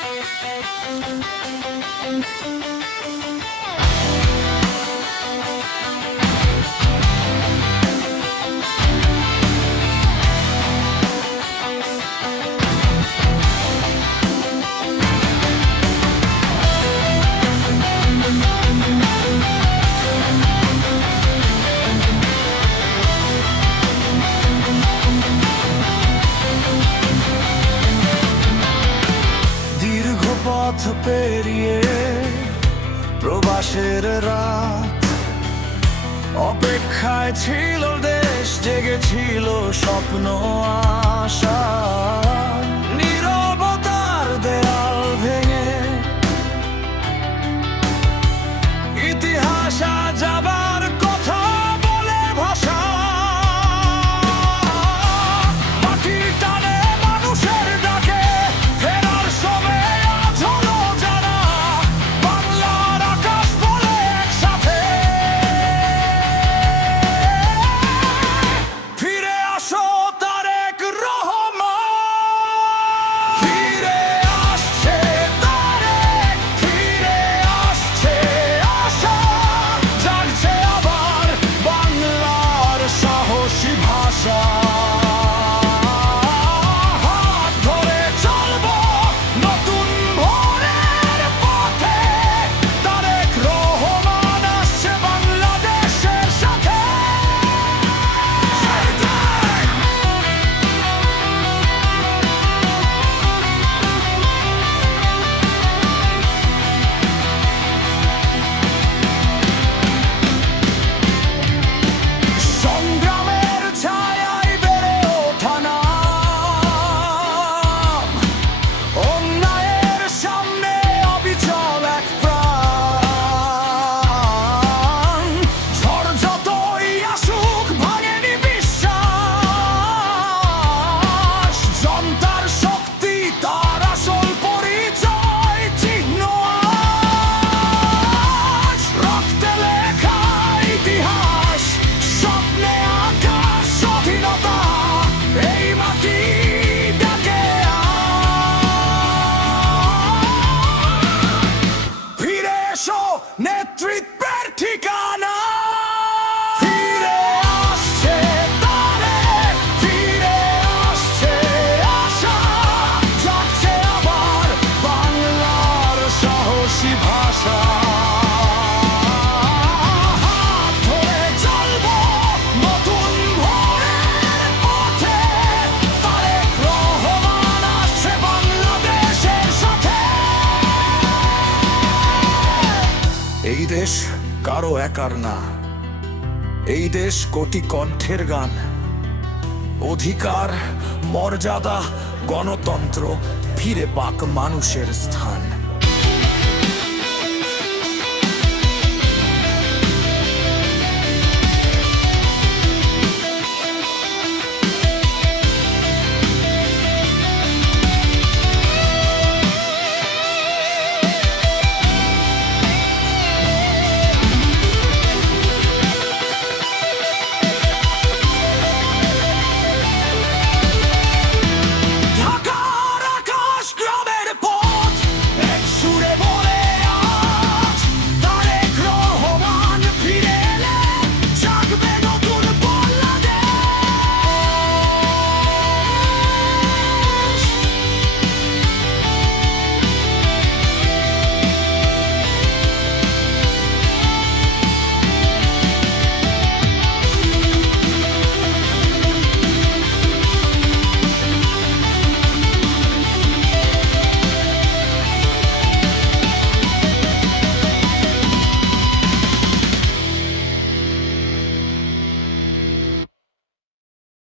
Thank you. পেরিয়ে প্রবাসের রাত। অপেক্ষায় ছিল দেশ জেগেছিল স্বপ্ন আশা। three, দেশ কারও একার না। এই দেশ কোটি কণ্ঠের গান। অধিকার, মর্যাদা, গণতন্ত্র, ফিরে পাক মানুষের স্থান।